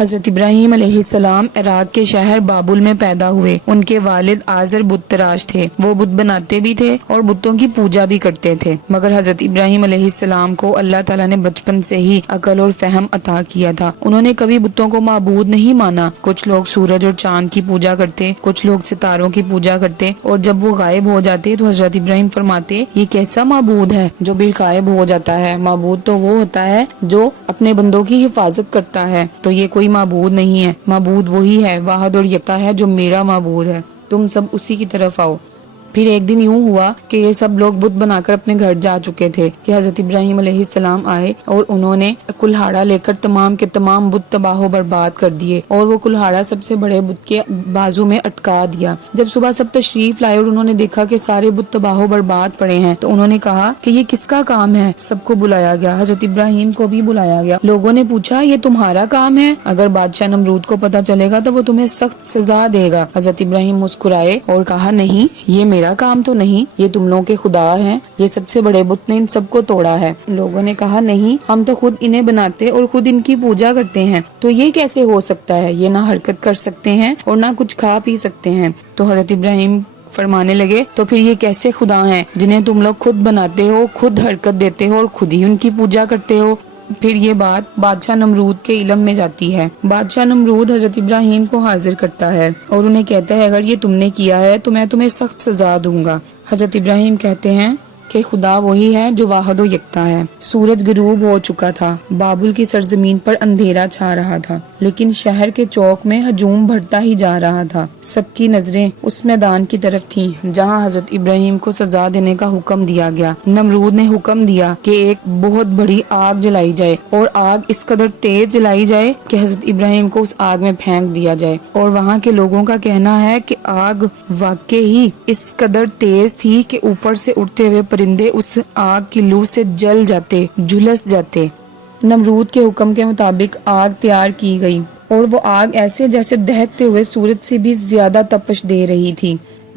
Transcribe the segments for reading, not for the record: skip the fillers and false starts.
حضرت ابراہیم علیہ السلام عراق کے شہر بابل میں پیدا ہوئے۔ ان کے والد آزر بت تراش تھے، وہ بت بناتے بھی تھے اور بتوں کی پوجا بھی کرتے تھے، مگر حضرت ابراہیم علیہ السلام کو اللہ تعالیٰ نے بچپن سے ہی عقل اور فہم عطا کیا تھا۔ انہوں نے کبھی بتوں کو معبود نہیں مانا۔ کچھ لوگ سورج اور چاند کی پوجا کرتے، کچھ لوگ ستاروں کی پوجا کرتے، اور جب وہ غائب ہو جاتے تو حضرت ابراہیم فرماتے، یہ کیسا معبود ہے جو بھی غائب ہو جاتا ہے؟ معبود تو وہ ہوتا ہے جو اپنے بندوں کی حفاظت کرتا ہے، تو یہ کوئی معبود نہیں ہے، معبود وہی ہے، واحد اور یکتا ہے جو میرا معبود ہے، تم سب اسی کی طرف آؤ۔ پھر ایک دن یوں ہوا کہ یہ سب لوگ بت بنا کر اپنے گھر جا چکے تھے کہ حضرت ابراہیم علیہ السلام آئے اور انہوں نے کلہاڑا لے کر تمام کے تمام بت تباہ و برباد کر دیے، اور وہ کلہاڑا سب سے بڑے بت کے بازو میں اٹکا دیا۔ جب صبح سب تشریف لائے اور انہوں نے دیکھا کہ سارے بت تباہ و برباد پڑے ہیں تو انہوں نے کہا کہ یہ کس کا کام ہے؟ سب کو بلایا گیا، حضرت ابراہیم کو بھی بلایا گیا۔ لوگوں نے پوچھا، یہ تمہارا کام ہے؟ اگر بادشاہ نمرود کو پتہ چلے گا تو وہ تمہیں سخت سزا دے گا۔ حضرت ابراہیم مسکرائے اور کہا، نہیں، یہ میرا کام تو نہیں، یہ تم لوگوں کے خدا ہیں، یہ سب سے بڑے بت نے ان سب کو توڑا ہے۔ لوگوں نے کہا، نہیں، ہم تو خود انہیں بناتے اور خود ان کی پوجا کرتے ہیں، تو یہ کیسے ہو سکتا ہے؟ یہ نہ حرکت کر سکتے ہیں اور نہ کچھ کھا پی سکتے ہیں۔ تو حضرت ابراہیم فرمانے لگے، تو پھر یہ کیسے خدا ہیں جنہیں تم لوگ خود بناتے ہو، خود حرکت دیتے ہو اور خود ہی ان کی پوجا کرتے ہو؟ پھر یہ بات بادشاہ نمرود کے علم میں جاتی ہے۔ بادشاہ نمرود حضرت ابراہیم کو حاضر کرتا ہے اور انہیں کہتا ہے، اگر یہ تم نے کیا ہے تو میں تمہیں سخت سزا دوں گا۔ حضرت ابراہیم کہتے ہیں کہ خدا وہی ہے جو واحد و یکتا ہے۔ سورج غروب ہو چکا تھا، بابل کی سرزمین پر اندھیرا چھا رہا تھا، لیکن شہر کے چوک میں ہجوم بڑھتا ہی جا رہا تھا۔ سب کی نظریں اس میدان کی طرف تھیں جہاں حضرت ابراہیم کو سزا دینے کا حکم دیا گیا۔ نمرود نے حکم دیا کہ ایک بہت بڑی آگ جلائی جائے اور آگ اس قدر تیز جلائی جائے کہ حضرت ابراہیم کو اس آگ میں پھینک دیا جائے، اور وہاں کے لوگوں کا کہنا ہے کہ آگ واقعی اس قدر تیز تھی کہ اوپر سے اڑتے ہوئے پرندے اس آگ کی لو سے جل جاتے، جھلس جاتے۔ نمرود کے حکم کے مطابق آگ تیار کی گئی اور وہ آگ ایسے جیسے دہکتے ہوئے سورج سے بھی زیادہ تپش دے رہی تھی۔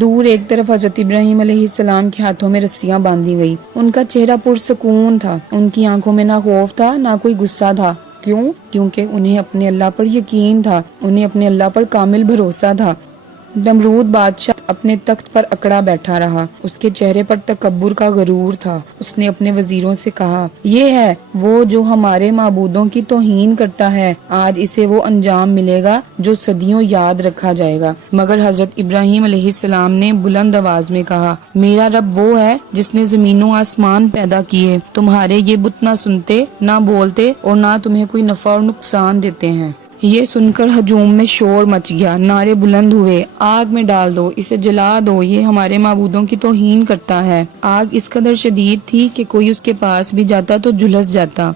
دور ایک طرف حضرت ابراہیم علیہ السلام کے ہاتھوں میں رسیاں باندھی گئی، ان کا چہرہ پرسکون تھا، ان کی آنکھوں میں نہ خوف تھا نہ کوئی غصہ تھا۔ کیوں؟ کیونکہ انہیں اپنے اللہ پر یقین تھا، انہیں اپنے اللہ پر کامل بھروسہ تھا۔ نمرود بادشاہ اپنے تخت پر اکڑا بیٹھا رہا، اس کے چہرے پر تکبر کا غرور تھا۔ اس نے اپنے وزیروں سے کہا، یہ ہے وہ جو ہمارے معبودوں کی توہین کرتا ہے، آج اسے وہ انجام ملے گا جو صدیوں یاد رکھا جائے گا۔ مگر حضرت ابراہیم علیہ السلام نے بلند آواز میں کہا، میرا رب وہ ہے جس نے زمین و آسمان پیدا کیے، تمہارے یہ بت نہ سنتے، نہ بولتے اور نہ تمہیں کوئی نفع اور نقصان دیتے ہیں۔ یہ سن کر ہجوم میں شور مچ گیا، نعرے بلند ہوئے، آگ میں ڈال دو، اسے جلا دو، یہ ہمارے معبودوں کی توہین کرتا ہے۔ آگ اس قدر شدید تھی کہ کوئی اس کے پاس بھی جاتا تو جھلس جاتا،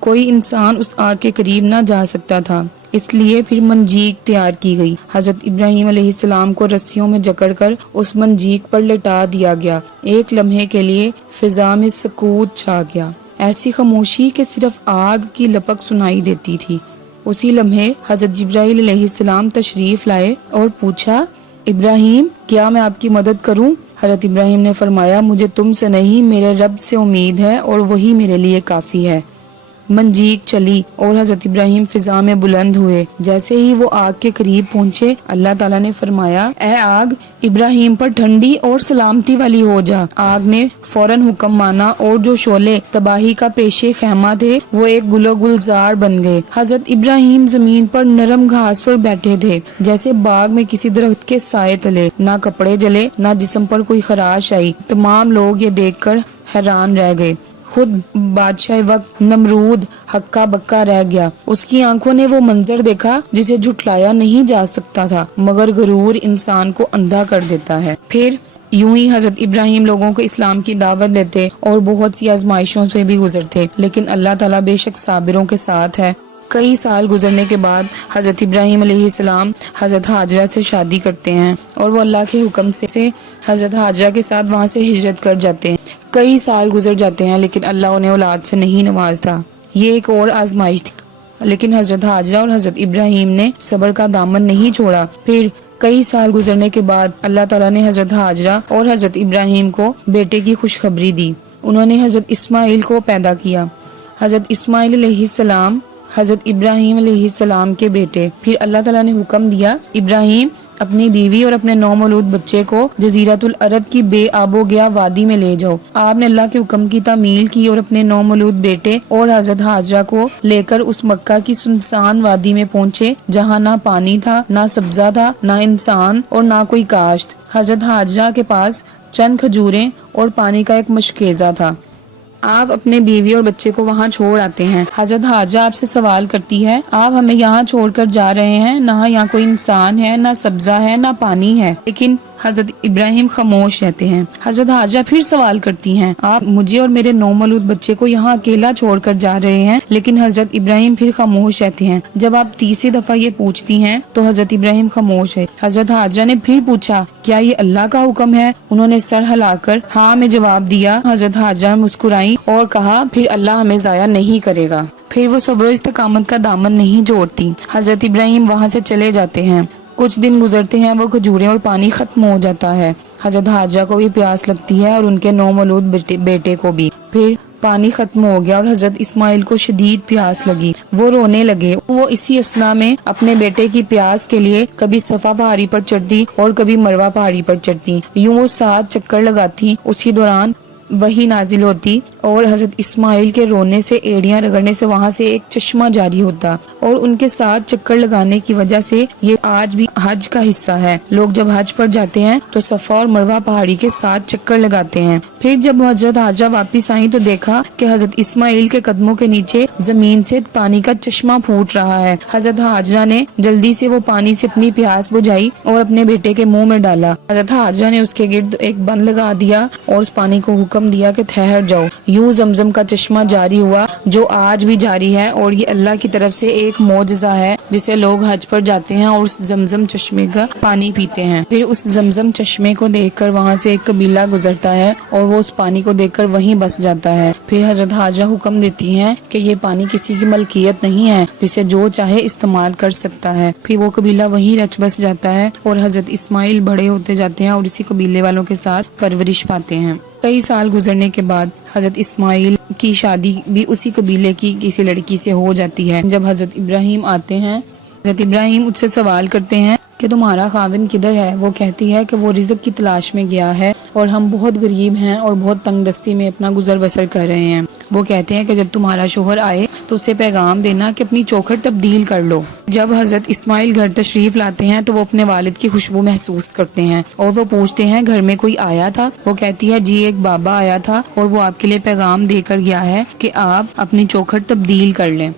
کوئی انسان اس آگ کے قریب نہ جا سکتا تھا۔ اس لیے پھر منجیک تیار کی گئی، حضرت ابراہیم علیہ السلام کو رسیوں میں جکڑ کر اس منجیک پر لٹا دیا گیا۔ ایک لمحے کے لیے فضا میں سکوت چھا گیا، ایسی خاموشی کہ صرف آگ کی لپک سنائی دیتی تھی۔ اسی لمحے حضرت جبرائیل علیہ السلام تشریف لائے اور پوچھا، ابراہیم، کیا میں آپ کی مدد کروں؟ حضرت ابراہیم نے فرمایا، مجھے تم سے نہیں، میرے رب سے امید ہے اور وہی میرے لیے کافی ہے۔ منجیک چلی اور حضرت ابراہیم فضا میں بلند ہوئے۔ جیسے ہی وہ آگ کے قریب پہنچے، اللہ تعالیٰ نے فرمایا، اے آگ، ابراہیم پر ٹھنڈی اور سلامتی والی ہو جا۔ آگ نے فوراً حکم مانا اور جو شعلے تباہی کا پیشے خیمہ تھے وہ ایک گل و گلزار بن گئے۔ حضرت ابراہیم زمین پر نرم گھاس پر بیٹھے تھے، جیسے باغ میں کسی درخت کے سائے تلے، نہ کپڑے جلے نہ جسم پر کوئی خراش آئی۔ تمام لوگ یہ دیکھ کر حیران رہ گئے، خود بادشاہ وقت نمرود ہکا بکا رہ گیا۔ اس کی آنکھوں نے وہ منظر دیکھا جسے جھٹلایا نہیں جا سکتا تھا، مگر غرور انسان کو اندھا کر دیتا ہے۔ پھر یوں ہی حضرت ابراہیم لوگوں کو اسلام کی دعوت دیتے اور بہت سی آزمائشوں سے بھی گزرتے، لیکن اللہ تعالیٰ بے شک صابروں کے ساتھ ہے۔ کئی سال گزرنے کے بعد حضرت ابراہیم علیہ السلام حضرت ہاجرہ سے شادی کرتے ہیں اور وہ اللہ کے حکم سے حضرت ہاجرہ کے ساتھ وہاں سے ہجرت کر جاتے ہیں۔ کئی سال گزر جاتے ہیں لیکن اللہ انہیں اولاد سے نہیں نوازتا۔ یہ ایک اور آزمائش تھی، لیکن حضرت ہاجرہ اور حضرت ابراہیم نے صبر کا دامن نہیں چھوڑا۔ پھر کئی سال گزرنے کے بعد اللہ تعالیٰ نے حضرت ہاجرہ اور حضرت ابراہیم کو بیٹے کی خوشخبری دی۔ انہوں نے حضرت اسماعیل کو پیدا کیا۔ حضرت اسماعیل علیہ السلام حضرت ابراہیم علیہ السلام کے بیٹے۔ پھر اللہ تعالیٰ نے حکم دیا، ابراہیم اپنی بیوی اور اپنے نومولود بچے کو جزیرۃ العرب کی بے آب و گیا وادی میں لے جاؤ۔ آپ نے اللہ کے حکم کی تعمیل کی اور اپنے نومولود بیٹے اور حضرت حاجرہ کو لے کر اس مکہ کی سنسان وادی میں پہنچے جہاں نہ پانی تھا، نہ سبزہ تھا، نہ انسان اور نہ کوئی کاشت۔ حضرت حاجرہ کے پاس چند کھجوریں اور پانی کا ایک مشکیزہ تھا۔ آپ اپنے بیوی اور بچے کو وہاں چھوڑ آتے ہیں۔ حضرت حاجرہ آپ سے سوال کرتی ہے، آپ ہمیں یہاں چھوڑ کر جا رہے ہیں، نہ یہاں کوئی انسان ہے، نہ سبزہ ہے، نہ پانی ہے، لیکن حضرت ابراہیم خاموش رہتے ہیں۔ حضرت حاجرہ پھر سوال کرتی ہیں، آپ مجھے اور میرے نومولود بچے کو یہاں اکیلا چھوڑ کر جا رہے ہیں، لیکن حضرت ابراہیم پھر خاموش رہتے ہیں۔ جب آپ تیسری دفعہ یہ پوچھتی ہیں تو حضرت ابراہیم خاموش ہے۔ حضرت حاجرہ نے پھر پوچھا، کیا یہ اللہ کا حکم ہے؟ انہوں نے سر ہلا کر ہاں میں جواب دیا۔ حضرت حاجرہ مسکرائی اور کہا، پھر اللہ ہمیں ضائع نہیں کرے گا۔ پھر وہ صبر و استقامت کا دامن نہیں جوڑتی۔ حضرت ابراہیم وہاں سے چلے جاتے ہیں۔ کچھ دن گزرتے ہیں، وہ کھجوریں اور پانی ختم ہو جاتا ہے۔ حضرت حاجرہ کو بھی پیاس لگتی ہے اور ان کے نومولود بیٹے کو بھی۔ پھر پانی ختم ہو گیا اور حضرت اسماعیل کو شدید پیاس لگی۔ وہ رونے لگے۔ وہ اسی اثنا میں اپنے بیٹے کی پیاس کے لیے کبھی صفا پہاڑی پر چڑھتی اور کبھی مروہ پہاڑی پر چڑھتی۔ یوں وہ 7 چکر لگاتی۔ اسی دوران وہی نازل ہوتی اور حضرت اسماعیل کے رونے سے، ایڑیاں رگڑنے سے وہاں سے ایک چشمہ جاری ہوتا، اور ان کے 7 چکر لگانے کی وجہ سے یہ آج بھی حج کا حصہ ہے۔ لوگ جب حج پر جاتے ہیں تو صفا اور مروہ پہاڑی کے 7 چکر لگاتے ہیں۔ پھر جب حضرت حاجرہ واپس آئیں تو دیکھا کہ حضرت اسماعیل کے قدموں کے نیچے زمین سے پانی کا چشمہ پھوٹ رہا ہے۔ حضرت حاجرہ نے جلدی سے وہ پانی سے اپنی پیاس بجھائی اور اپنے بیٹے کے منہ میں ڈالا۔ حضرت حاجرہ نے اس کے گرد ایک بند لگا دیا اور اس پانی کو حکم دیا کہ ٹھہر جاؤ۔ یوں زمزم کا چشمہ جاری ہوا جو آج بھی جاری ہے، اور یہ اللہ کی طرف سے ایک معجزہ ہے جسے لوگ حج پر جاتے ہیں اور اس زمزم چشمے کا پانی پیتے ہیں۔ پھر اس زمزم چشمے کو دیکھ کر وہاں سے ایک قبیلہ گزرتا ہے اور وہ اس پانی کو دیکھ کر وہیں بس جاتا ہے۔ پھر حضرت حاجرہ حکم دیتی ہیں کہ یہ پانی کسی کی ملکیت نہیں ہے، جسے جو چاہے استعمال کر سکتا ہے۔ پھر وہ قبیلہ وہیں رچ بس جاتا ہے اور حضرت اسماعیل بڑے ہوتے جاتے ہیں اور اسی قبیلے والوں کے ساتھ پرورش پاتے ہیں۔ کئی سال گزرنے کے بعد حضرت اسماعیل کی شادی بھی اسی قبیلے کی کسی لڑکی سے ہو جاتی ہے۔ جب حضرت ابراہیم آتے ہیں، حضرت ابراہیم اس سے سوال کرتے ہیں کہ تمہارا خاوند کدھر ہے؟ وہ کہتی ہے کہ وہ رزق کی تلاش میں گیا ہے اور ہم بہت غریب ہیں اور بہت تنگ دستی میں اپنا گزر بسر کر رہے ہیں۔ وہ کہتے ہیں کہ جب تمہارا شوہر آئے تو اسے پیغام دینا کہ اپنی چوکھٹ تبدیل کر لو۔ جب حضرت اسماعیل گھر تشریف لاتے ہیں تو وہ اپنے والد کی خوشبو محسوس کرتے ہیں اور وہ پوچھتے ہیں گھر میں کوئی آیا تھا؟ وہ کہتی ہے جی ایک بابا آیا تھا اور وہ آپ کے لیے پیغام دے کر گیا ہے کہ آپ اپنی چوکھٹ تبدیل کر لیں۔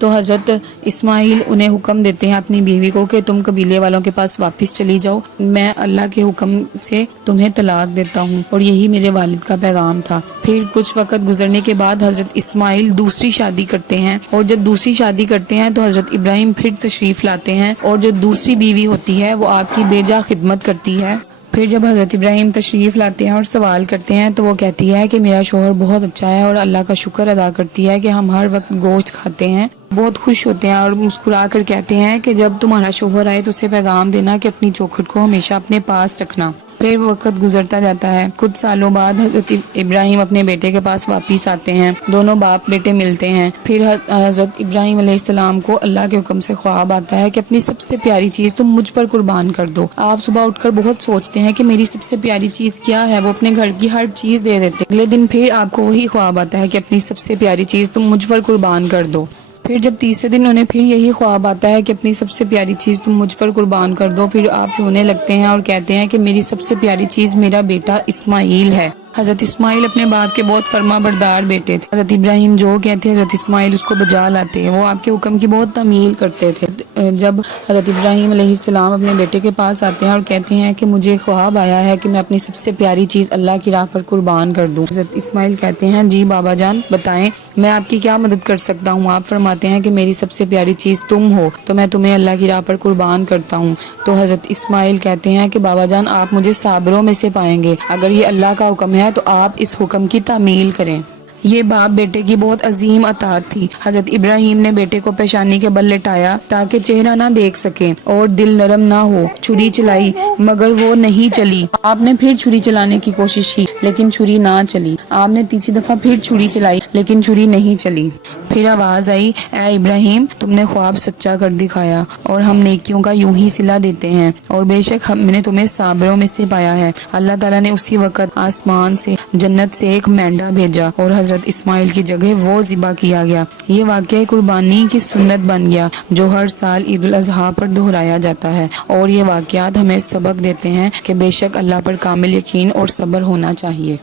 تو حضرت اسماعیل انہیں حکم دیتے ہیں اپنی بیوی کو کہ تم قبیلے والوں کے پاس واپس چلی جاؤ، میں اللہ کے حکم سے تمہیں طلاق دیتا ہوں، اور یہی میرے والد کا پیغام تھا۔ پھر کچھ وقت گزرنے کے بعد حضرت اسماعیل دوسری شادی کرتے ہیں، اور جب دوسری شادی کرتے ہیں تو حضرت ابراہیم پھر تشریف لاتے ہیں، اور جو دوسری بیوی ہوتی ہے وہ آپ کی بے جا خدمت کرتی ہے۔ پھر جب حضرت ابراہیم تشریف لاتے ہیں اور سوال کرتے ہیں تو وہ کہتی ہے کہ میرا شوہر بہت اچھا ہے اور اللہ کا شکر ادا کرتی ہے کہ ہم ہر وقت گوشت کھاتے ہیں۔ بہت خوش ہوتے ہیں اور مسکرا کر کہتے ہیں کہ جب تمہارا شوہر آئے تو اسے پیغام دینا کہ اپنی چوکھٹ کو ہمیشہ اپنے پاس رکھنا۔ پھر وقت گزرتا جاتا ہے۔ کچھ سالوں بعد حضرت ابراہیم اپنے بیٹے کے پاس واپس آتے ہیں۔ دونوں باپ بیٹے ملتے ہیں۔ پھر حضرت ابراہیم علیہ السلام کو اللہ کے حکم سے خواب آتا ہے کہ اپنی سب سے پیاری چیز تم مجھ پر قربان کر دو۔ آپ صبح اٹھ کر بہت سوچتے ہیں کہ میری سب سے پیاری چیز کیا ہے، وہ اپنے گھر کی ہر چیز دے دیتے۔ اگلے دن پھر آپ کو وہی خواب آتا ہے کہ اپنی سب سے پیاری چیز تم مجھ پر قربان کر دو۔ پھر جب تیسرے دن انہیں پھر یہی خواب آتا ہے کہ اپنی سب سے پیاری چیز تم مجھ پر قربان کر دو، پھر آپ رونے لگتے ہیں اور کہتے ہیں کہ میری سب سے پیاری چیز میرا بیٹا اسماعیل ہے۔ حضرت اسماعیل اپنے باپ کے بہت فرما بردار بیٹے تھے۔ حضرت ابراہیم جو کہتے حضرت اسماعیل اس کو بجا لاتے ہیں۔ وہ آپ کے حکم کی بہت تعمیل کرتے تھے۔ جب حضرت ابراہیم علیہ السلام اپنے بیٹے کے پاس آتے ہیں اور کہتے ہیں کہ مجھے خواب آیا ہے کہ میں اپنی سب سے پیاری چیز اللہ کی راہ پر قربان کر دوں، حضرت اسماعیل کہتے ہیں جی بابا جان بتائیں میں آپ کی کیا مدد کر سکتا ہوں؟ آپ فرماتے ہیں کہ میری سب سے پیاری چیز تم ہو تو میں تمہیں اللہ کی راہ پر قربان کرتا ہوں۔ تو حضرت اسماعیل کہتے ہیں کہ بابا جان آپ مجھے صابروں میں سے پائیں گے، اگر یہ اللہ کا حکم ہے تو آپ اس حکم کی تعمیل کریں۔ یہ باپ بیٹے کی بہت عظیم اطاعت تھی۔ حضرت ابراہیم نے بیٹے کو پیشانی کے بل لٹایا تاکہ چہرہ نہ دیکھ سکے اور دل نرم نہ ہو۔ چھری چلائی مگر وہ نہیں چلی۔ آپ نے پھر چھری چلانے کی کوشش کی لیکن چھری نہ چلی۔ آپ نے تیسری دفعہ پھر چھری چلائی لیکن چھری نہیں چلی۔ پھر آواز آئی، اے ابراہیم، تم نے خواب سچا کر دکھایا اور ہم نیکیوں کا یوں ہی صلہ دیتے ہیں، اور بے شک ہم نے تمہیں صابروں میں سے پایا ہے۔ اللہ تعالیٰ نے اسی وقت آسمان سے جنت سے ایک مینڈا بھیجا اور حضرت اسماعیل کی جگہ وہ ذبح کیا گیا۔ یہ واقعہ قربانی کی سنت بن گیا جو ہر سال عید الاضحیٰ پر دہرایا جاتا ہے، اور یہ واقعات ہمیں سبق دیتے ہیں کہ بے شک اللہ پر کامل یقین اور صبر ہونا چاہیے۔